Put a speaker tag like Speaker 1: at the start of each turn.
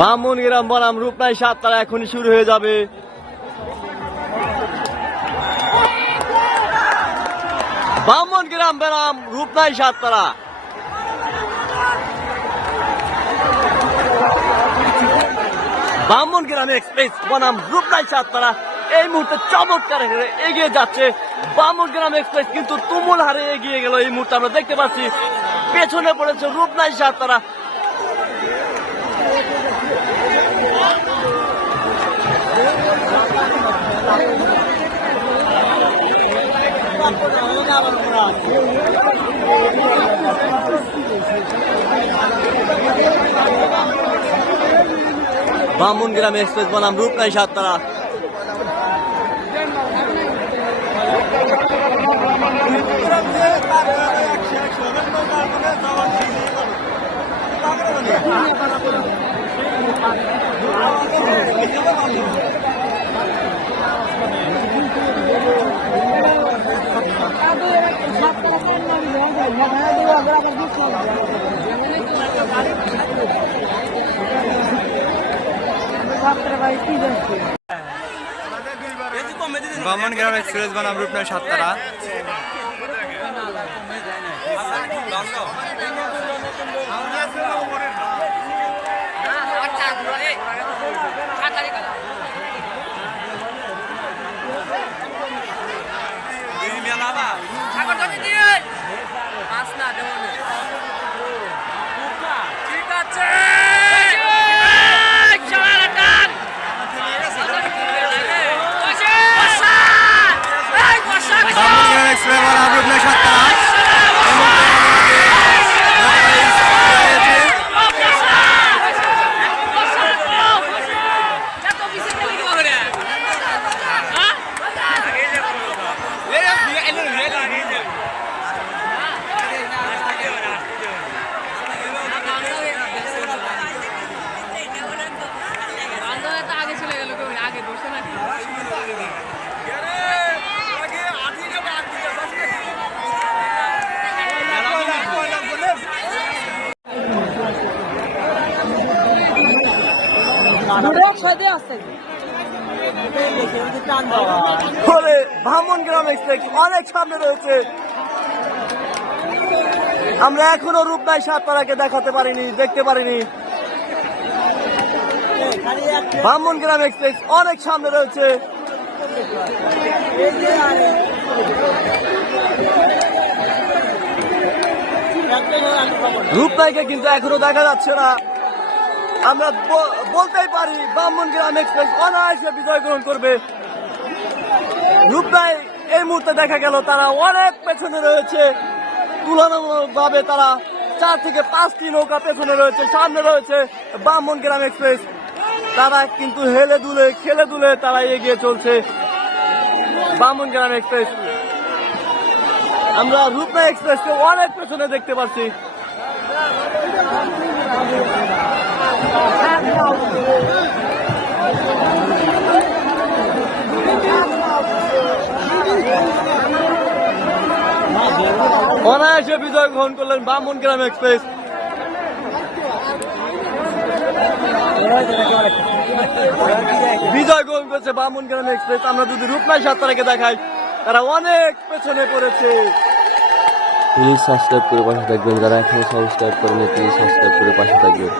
Speaker 1: বামন গ্রাম বনাম রূপনাই সাত তারা এখনই শুরু হয়ে যাবে। বামন গ্রাম বনাম রূপনাই সাত তারা বামন গ্রাম এক্সপ্রেস বনাম রূপনাই সাত তারা এই মুহূর্তে চমৎকার এগিয়ে যাচ্ছে বামন গ্রাম এক্সপ্রেস কিন্তু তুমুল হারে এগিয়ে গেল এই মুহূর্তে। আমরা দেখতে পাচ্ছি, পেছনে পড়েছে রূপনাই সাত তারা বামুন গ্রাম এক্সপ্রেস বনাম রূপনাই সাততারা
Speaker 2: বামন গ্রাম এক্সপ্রেস বনাম রূপনার সাততারা বামন
Speaker 1: বামুন গ্রাম এক্সপ্রেস অনেক সামনে রয়েছে। আমরা এখনও রূপনাই সাততারাকে দেখাতে পারিনি দেখতে পারিনি। ব্রাহ্মণ গ্রাম এক্সপ্রেস অনেক সামনে রয়েছে। রূপনাইকে কিন্তু এখনও দেখা যাচ্ছে না। আমরা বলতেই পারি, ব্রাহ্মণ গ্রাম এক্সপ্রেস অনায়াসে বিজয় গ্রহণ করবে। রূপনাই এই মুহূর্তে দেখা গেল, তারা অনেক পেছনে রয়েছে। তুলনামূলকভাবে তারা চার থেকে পাঁচটি নৌকা পেছনে রয়েছে, সামনে রয়েছে ব্রাহ্মণ গ্রাম এক্সপ্রেস তারা কিন্তু হেলে দুলে, খেলে দুলে তারা এগিয়ে চলছে ব্রাহ্মণ গ্রাম এক্সপ্রেস আমরা রূপনাই এক্সপ্রেসকে অনেক পেছনে দেখতে পাচ্ছি। অনায়াসে বিজয় গ্রহণ করলেন বামন গ্রাম এক্সপ্রেস। বিজয় গ্রহণ করছে বামন গ্রাম এক্সপ্রেস। আমরা যদি রূপনাই সাতটাকে দেখাই, তারা অনেক পেছনে পড়েছে।
Speaker 3: প্লিজ সাবস্ক্রাইব করে পাশে থাকবেন। যারা এখনও সাবস্ক্রাইব করেনি প্লিজ সাবস্ক্রাইব করে পাশে থাকবেন।